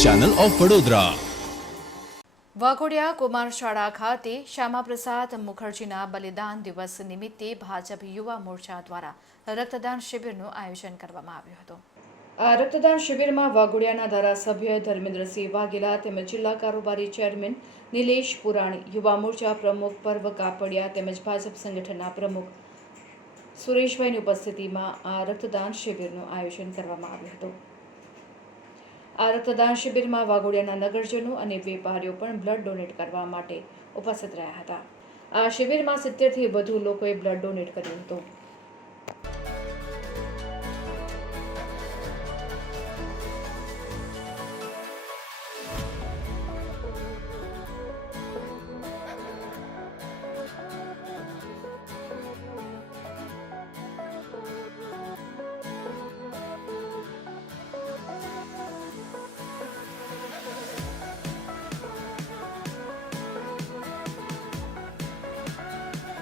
Channel of Vadodara Waghodia કુમાર શાળા ખાતે શ્યામાપ્રસાદ મુખર્જીના બલિદાન દિવસ નિમિત્તે ભાજપ યુવા મોરચા દ્વારા રક્તદાન શિબિરનું આયોજન કરવામાં આવ્યું હતું. આ રક્તદાન શિબિરમાં વાઘોડિયાના ધારાસભ્ય ધર્મેન્દ્રસિંહ વાઘેલા તેમજ જિલ્લા કારોબારી ચેરમેન નિલેશ પુરાણી યુવા મોરચા પ્રમુખ પર્વ કાપડિયા તેમજ ભાજપ સંગઠનના પ્રમુખ સુરેશભાઈની ઉપસ્થિતિમાં આ રક્તદાન શિબિરનું આયોજન કરવામાં આવ્યું હતું. આ રક્તદાન શિબિરમાં વાઘોડિયાના નગરજનો અને વેપારીઓ પણ બ્લડ ડોનેટ કરવા માટે ઉપસ્થિત રહ્યા હતા. આ શિબિરમાં સિત્તેરથી વધુ લોકોએ બ્લડ ડોનેટ કર્યું હતું.